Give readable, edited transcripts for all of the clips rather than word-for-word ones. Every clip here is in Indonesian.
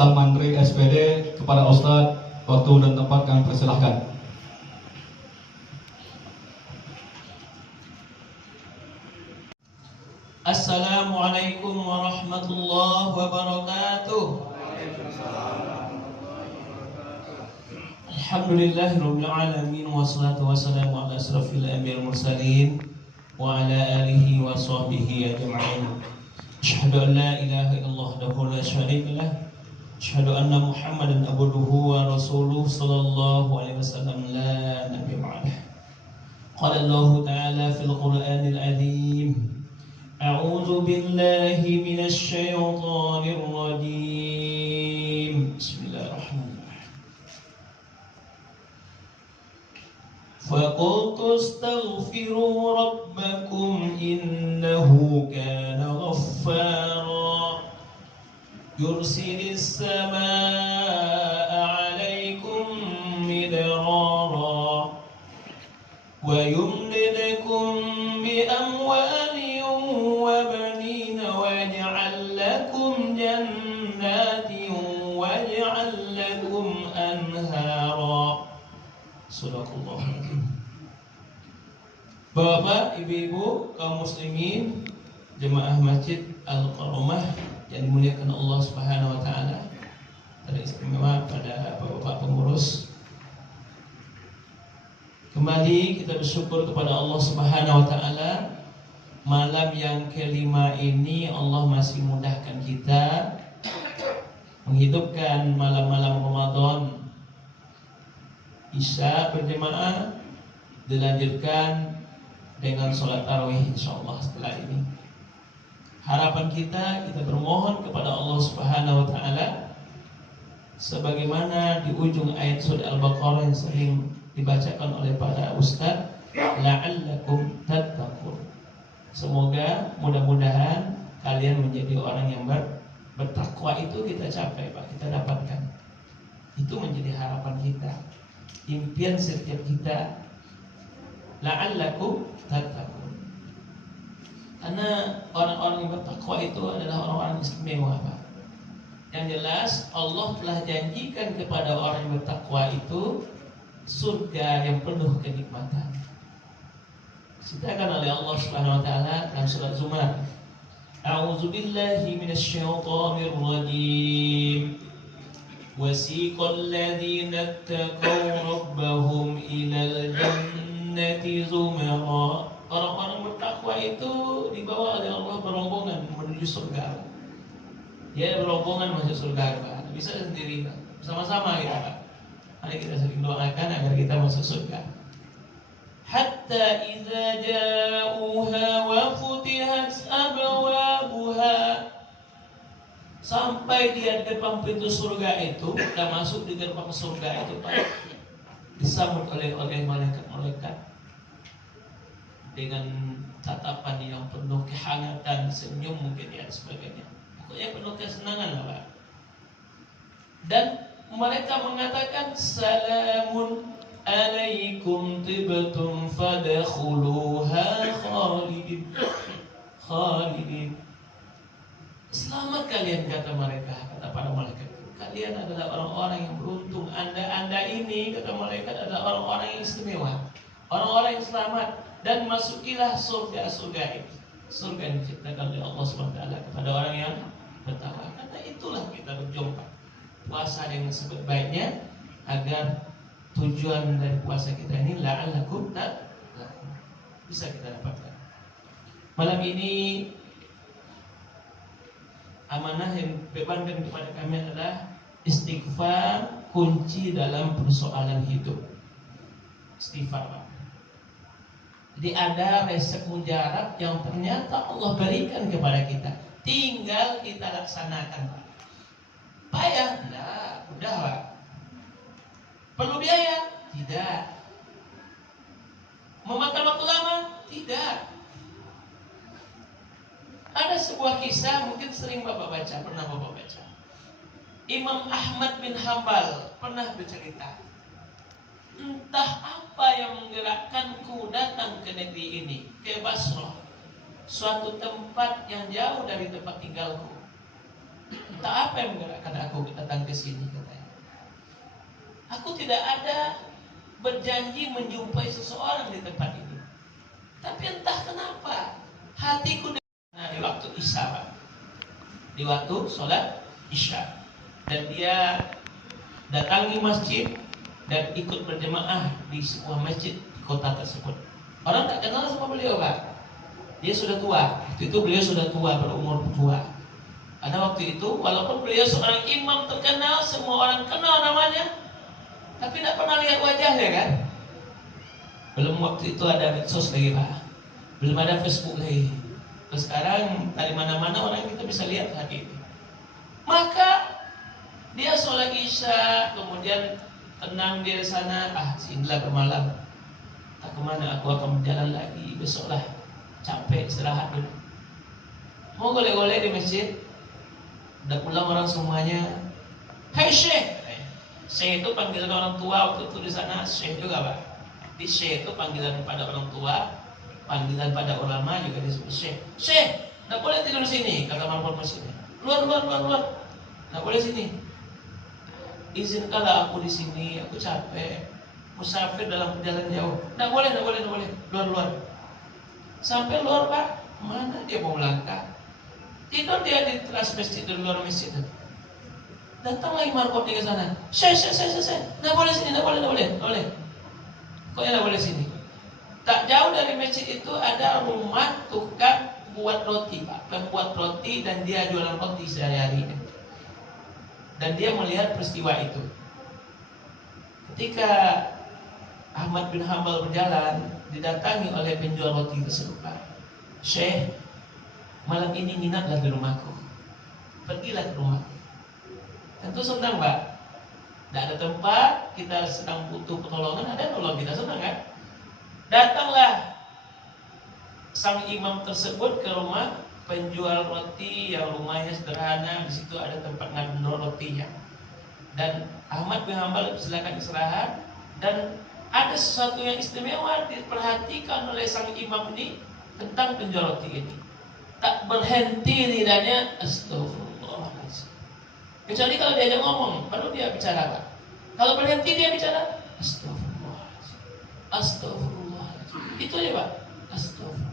Salmandri SPD. Kepada Ustadz, waktu dan tempat kami persilahkan. Assalamualaikum warahmatullahi wabarakatuh. Alhamdulillahirabbil alamin wassalatu wassalamu ala asrofil anbiya'il mursalin wa ala alihi wa sahbihi ajma'in. Asyhadu an la ilaha illallah wahdahu la syarika lah. Asyhadu anna Muhammadan abduhu wa rasuluh sallallahu alaihi wasallam la nabiyya ba'dah. Qala Allah ta'ala fil Qur'anil azim. A'udzu billahi minasy syaithanir rajim. Bismillahirrahmanirrahim. Faqultu astaghfiru rabbakum innahu kana ghaffara yursilis samaa'a 'alaikum midrara wa yumdidukum bi amwalin wa banina wa yaj'al lakum jannatin wa yaj'al lakum anhara. Sadaqallahu alazim. Bapak, ibu-ibu, kaum muslimin, jemaah Masjid Al-Karamah yang dimuliakan Allah Subhanahu wa taala, pada istimewa pada bapak-bapak pengurus. Kembali kita bersyukur kepada Allah Subhanahu wa taala. Malam yang kelima ini Allah masih mudahkan kita menghidupkan malam-malam Ramadan. Isya berjemaah dilanjutkan dengan sholat tarawih insyaallah setelah ini. Harapan kita bermohon kepada Allah Subhanahu wa taala sebagaimana di ujung ayat surah Al-Baqarah yang sering dibacakan oleh para ustaz, la'allakum tattaqun. Semoga mudah-mudahan kalian menjadi orang yang bertakwa. Itu kita capai, Pak, kita dapatkan. Itu menjadi harapan kita, impian setiap kita, la'allakum tattaqun. Karena orang-orang yang bertakwa itu adalah orang-orang istimewa, Pak. Yang jelas Allah telah janjikan kepada orang yang bertakwa itu surga yang penuh kenikmatan. Dikatakan oleh Allah Subhanahu wa taala dalam surat Zumar, A'udzu billahi minasy syaithanir rajim. Wasiqal ladzina ittaqaw rabbahum ilal jannati zumara. Orang-orang bertakwa itu dibawa oleh Allah berombongan menuju surga. Dia berombongan masuk surga, Pak. Bisa sendiri, Pak. Bersama-sama kita, Pak. Mari kita sering doakan agar kita masuk surga. Hatta idza ja'uha wa futihat abwabuha. Sampai di depan pintu surga itu, kita masuk di gerbang surga itu, Pak. Disambut oleh malaikat-malaikat dengan tatapan yang penuh kehangatan, senyum mungkin ya sebagainya. Pokoknya penuh kesenangan lah, Pak. Dan mereka mengatakan salamun alaikum tibtum fadkhuluha khalidin. Selamat kalian, kata mereka, kata para malaikat. Kalian adalah orang-orang yang beruntung. Anda ini, kata malaikat, adalah orang-orang yang istimewa, orang-orang yang selamat. Dan masukilah surga-surga itu, surga yang diciptakan oleh Allah SWT kepada orang yang bertakwa. Karena itulah kita berjumpa puasa dengan sebaik-baiknya, agar tujuan dari puasa kita ini la'allakum tattaqun bisa kita dapatkan. Malam ini amanah yang bebankan kepada kami adalah istighfar, kunci dalam persoalan hidup. Istighfar, Pak. Jadi ada resep mujarab yang ternyata Allah berikan kepada kita, tinggal kita laksanakan, Pak. Payah? Enggak, udah, Pak. Perlu biaya? Tidak. Memakan waktu lama? Tidak. Ada sebuah kisah mungkin sering Bapak baca, pernah Bapak baca. Imam Ahmad bin Hambal pernah bercerita, entah apa yang menggerakkanku datang ke negeri ini, ke Basrah, suatu tempat yang jauh dari tempat tinggalku. Entah apa yang menggerakkan aku datang ke sini, katanya. Aku tidak ada berjanji menjumpai seseorang di tempat ini. Tapi entah kenapa hatiku di waktu Isya, Pak. Di waktu sholat Isya. Dan dia datangi masjid dan ikut berjemaah di sebuah masjid di kota tersebut. Orang tak kenal sama beliau, Pak. Dia sudah tua. Waktu itu beliau sudah tua, berumur tua. Karena waktu itu walaupun beliau seorang imam terkenal, semua orang kenal namanya, tapi tidak pernah lihat wajahnya, kan? Belum waktu itu ada medsos lagi, Pak. Belum ada Facebook lagi. Terus sekarang dari mana-mana orang kita bisa lihat hari ini. Maka dia sholat Isya, kemudian tenang dia di sana. Sinilah bermalam. Tak kemana, aku akan berjalan lagi. Besoklah capek, istirahat dulu. Mau golek-golek di masjid. Udah pulang orang semuanya. Hai Syekh. Syekh itu panggilan orang tua waktu itu di sana. Syekh juga, Pak. Di Syekh itu panggilan pada orang tua, panggilan pada ulama juga disebut Syekh. Syekh, tidak boleh tidur sini, kata Marful Muslim. Luar. Tidak boleh sini. Izinkanlah aku di sini, aku capek. Musafir dalam perjalanan jauh. Tidak boleh. Luar. Sampai luar, Pak. Mana dia mau melangkah? Tidur dia di teras masjid, di luar masjid. Datang lagi Markot ke sana. Syekh. Tidak boleh sini, tidak boleh. Kok tidak boleh sini? Tak jauh dari masjid itu ada rumah tukang buat roti, Pak. Pembuat roti, dan dia jualan roti sehari-hari. Dan dia melihat peristiwa itu. Ketika Ahmad bin Hanbal berjalan, didatangi oleh penjual roti tersebut, Pak. Syekh, malam ini nginaplah di rumahku. Pergilah ke rumahku. Tentu senang, Pak. Tidak ada tempat, kita sedang butuh pertolongan, ada nolong kita, senang, kan? Datanglah sang imam tersebut ke rumah penjual roti yang rumahnya sederhana. Di situ ada tempat ngambil rotinya. Dan Ahmad bin Hanbal silakan istirahat. Dan ada sesuatu yang istimewa diperhatikan oleh sang imam ini tentang penjual roti ini. Tak berhenti lidahnya, astagfirullahaladzim. Kecuali kalau diajak ngomong, baru dia bicara, Pak. Kalau berhenti dia bicara, astagfirullahaladzim. Itu ya, Pak. Astagfirullahaladzim.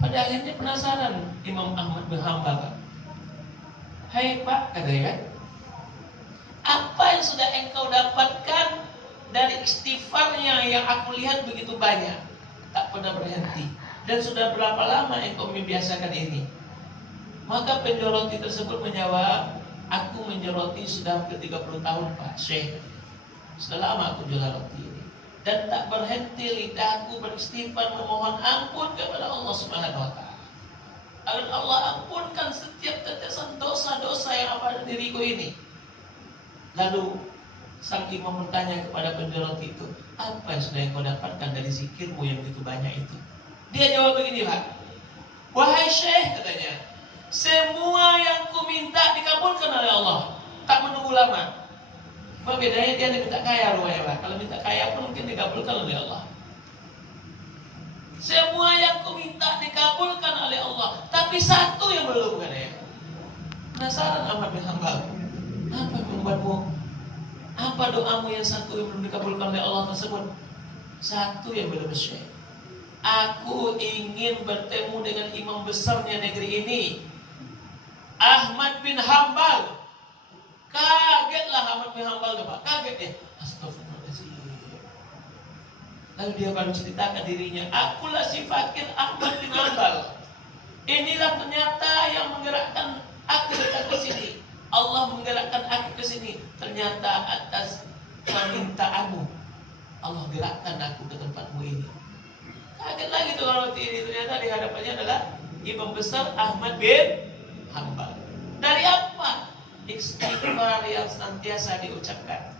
Pada akhirnya penasaran Imam Ahmad bin Hanbal, Pak. Hai Pak, katanya, apa yang sudah engkau dapatkan dari istighfarnya yang aku lihat begitu banyak, tak pernah berhenti, dan sudah berapa lama engkau membiasakan ini? Maka penjual roti tersebut menjawab, aku menjual roti sudah hampir 30 tahun, Pak Syekh. Sudah lama aku jual roti ini, dan tak berhenti lidahku beristighfar memohon ampun kepada Allah Subhanahu wa taala. Agar Allah ampunkan setiap tetesan dosa-dosa yang ada pada diriku ini. Lalu sang imam bertanya kepada penjual roti itu, apa yang sudah engkau dapatkan dari zikirmu yang begitu banyak itu? Dia jawab begini, Pak. Wahai Syekh, katanya, semua yang ku minta dikabulkan oleh Allah, tak menunggu lama. Apa bedanya dia minta kaya rupanya, Pak? Kalau minta kaya pun mungkin dikabulkan oleh Allah. Semua yang ku minta dikabulkan oleh Allah, tapi satu yang belum, katanya. Penasaran Ahmad bin Hanbal, apa yang membuatmu? Apa doamu yang satu yang belum dikabulkan oleh Allah tersebut? Satu yang belum, Syekh. Aku ingin bertemu dengan imam besarnya negeri ini, Ahmad bin Hanbal. Kagetlah Ahmad bin Hanbal, Pak. Kaget dia. Astagfirullahaladzim. Lalu dia baru ceritakan dirinya, akulah si fakir Ahmad bin Hanbal. Inilah ternyata yang menggerakkan aku datang ke sini. Allah menggerakkan aku ke sini. Ternyata atas permintaanmu, Allah gerakkan aku ke tempatmu ini. Kaget lagi tuh kalau ini, ternyata di hadapannya adalah imam besar Ahmad bin Hanbal. Dari apa? Istighfar yang senantiasa diucapkan.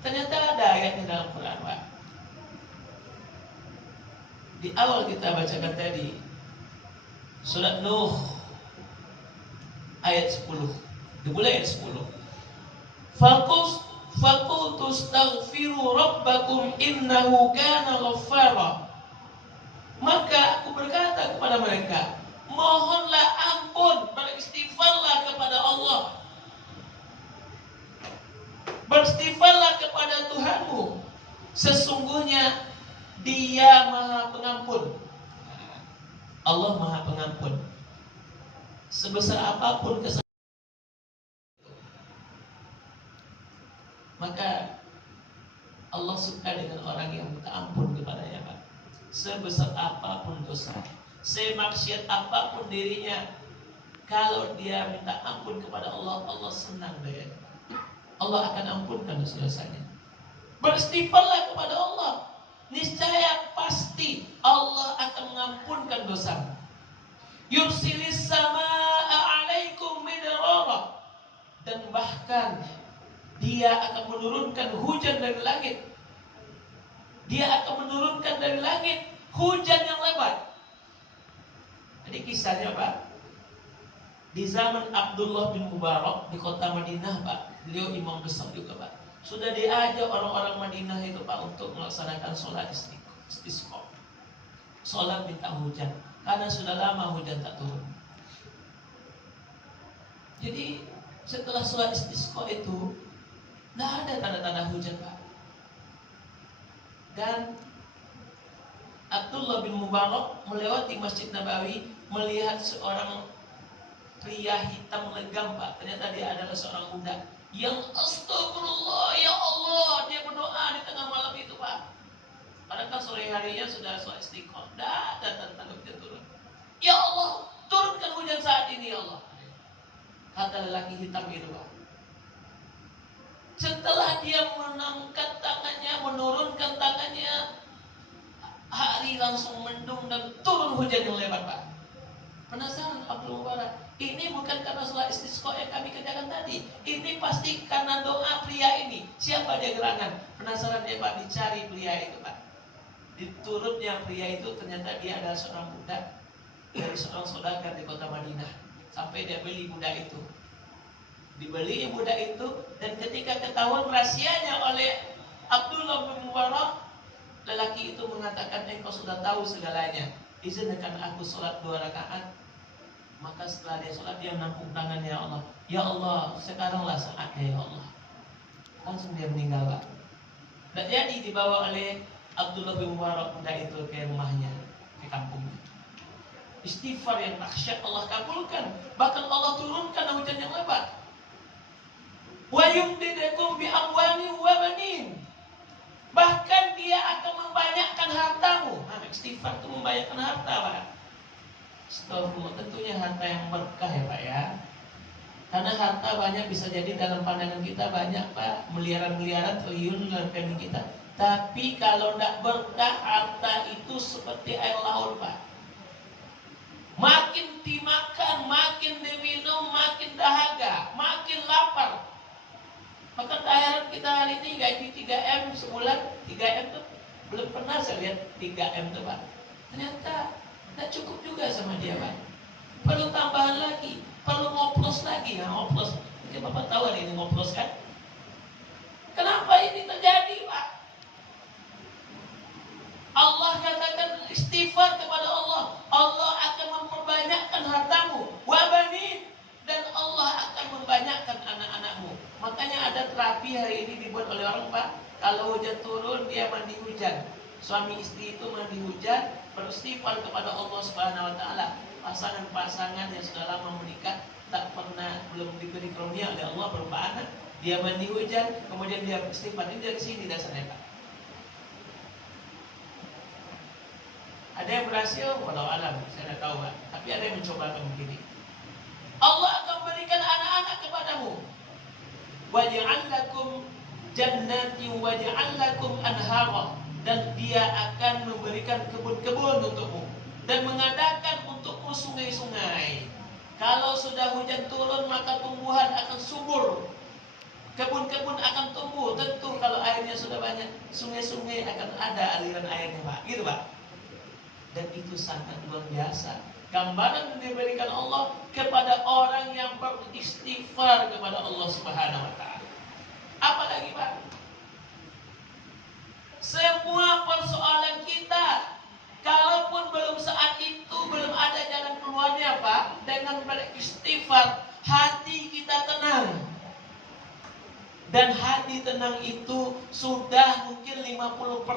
Ternyata ada ayatnya dalam Quran, Pak. Di awal kita bacakan tadi, surat Nuh ayat 10. Dimulai ayat 10. Faqultu astaghfiru rabbakum innahu kana ghaffara. Maka aku berkata kepada mereka, Mohonlah ampun, beristighfarlah kepada Allah. Beristighfarlah kepada Tuhanmu. Sesungguhnya Dia Maha Pengampun. Allah Maha Pengampun. Sebesar apapun kesalahan, maka Allah suka dengan orang yang minta ampun kepadanya, Pak. Sebesar apapun dosa, semaksiat apapun dirinya, kalau dia minta ampun kepada Allah, Allah senang dengan. Allah akan ampunkan dosa-dosanya. Beristighfarlah kepada Allah, niscaya pasti Allah akan mengampunkan dosamu. Yursilis samaa'a 'alaikum midrara, dan bahkan Dia akan menurunkan hujan dari langit. Dia akan menurunkan dari langit hujan yang lebat. Jadi kisahnya, Pak, di zaman Abdullah bin Mubarak di kota Madinah, Pak, beliau imam besar juga, Pak. Sudah diajak orang-orang Madinah itu, Pak, untuk melaksanakan sholat istisqa, sholat minta hujan, karena sudah lama hujan tak turun. Jadi setelah sholat istisqa itu tidak ada tanda-tanda hujan, Pak. Dan Abdullah bin Mubarak melewati Masjid Nabawi, melihat seorang pria hitam legam, Pak. Ternyata dia adalah seorang budak yang astagfirullah, ya Allah, dia berdoa di tengah malam itu, Pak. Padahal sore harinya sudah sholat istiqomah, tidak ada tanda-tanda hujan turun. Ya Allah, turunkan hujan saat ini, ya Allah, kata lelaki hitam itu, Pak. Setelah dia mengangkat tangannya, menurunkan tangannya, hari langsung mendung dan turun hujan yang lebat, Pak. Penasaran Abdul Mubarak, ini bukan karena sholat istisqa yang kami kerjakan tadi, ini pasti karena doa pria ini. Siapa dia gerangan? Penasaran dia, Pak, dicari pria itu, Pak. Diturutnya pria itu, ternyata dia adalah seorang budak dari seorang saudagar di kota Madinah. Sampai dia beli budak itu, dibeli budak itu, dan ketika ketahuan rahasianya oleh Abdullah bin Mubarak, lelaki itu mengatakan, engkau sudah tahu segalanya, izinkan aku sholat 2 rakaat. Maka setelah dia sholat, dia menampung tangannya, ya Allah, ya Allah, sekaranglah saatnya, ya Allah. Langsung dia meninggal, Pak. Dan jadi dibawa oleh Abdullah bin Mubarak budak itu ke rumahnya, ke kampungnya. Istighfar yang dahsyat Allah kabulkan, bahkan Allah turunkan hujan yang lebat. Wa yumdidukum bi amwalin wa banin, bahkan dia akan membanyakkan hartamu. Istighfar itu membanyakkan harta, Pak. Astagfirullah, tentunya harta yang berkah, ya, Pak, ya. Karena harta banyak, bisa jadi dalam pandangan kita banyak, Pak, miliaran-miliaran, triliun dalam rekening kita. Tapi kalau tidak berkah, harta itu seperti air laut, Pak. Makin dimakan, makin diminum, makin dahaga, makin lapar. Maka tayaran kita hari ini gaji 3M sebulan, 3M tuh belum pernah saya lihat 3M tuh, Pak. Ternyata tidak cukup juga sama dia, Pak. Perlu tambahan lagi, perlu ngoplos lagi. Nah, ngoplos, mungkin Bapak tahu ini ngoplos, kan? Kenapa ini terjadi, Pak? Allah katakan istighfar kepada Allah, Allah akan memperbanyakkan hartamu, wabani, dan Allah akan membanyakkan anak-anakmu. Makanya ada terapi hari ini dibuat oleh orang, Pak. Kalau hujan turun, dia mandi hujan. Suami istri itu mandi hujan, beristighfar kepada Allah Subhanahu wa taala. Pasangan-pasangan yang sudah lama menikah, tak pernah, belum diberi karunia oleh Allah berupa anak, dia mandi hujan, kemudian dia beristighfar. Ini dari sini dasarnya, Pak. Ada yang berhasil, walau alam, saya tidak tahu, Pak. Tapi ada yang mencoba begini. Allah akan berikan anak-anak kepadamu. Waj'al lakum jannati waj'al lakum anhara, dan dia akan memberikan kebun-kebun untukmu dan mengadakan untukmu sungai-sungai. Kalau sudah hujan turun, maka tumbuhan akan subur, kebun-kebun akan tumbuh. Tentu kalau airnya sudah banyak, sungai-sungai akan ada aliran airnya, Pak. Gitu, Pak. Dan itu sangat luar biasa. Gambaran yang diberikan Allah kepada orang yang beristighfar kepada Allah Subhanahu wa taala. Apalagi, Pak? Semua persoalan kita, kalaupun belum saat itu belum ada ada jalan keluarnya apa? Dengan beristighfar, hati kita tenang. Dan hati tenang itu sudah mungkin 50%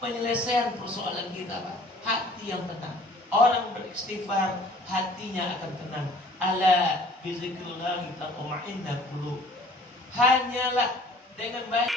penyelesaian persoalan kita, Pak. Hati yang tenang. Orang beristighfar, hatinya akan tenang. Ala bizikrillah tatma'innul qulub. Hanyalah dengan baik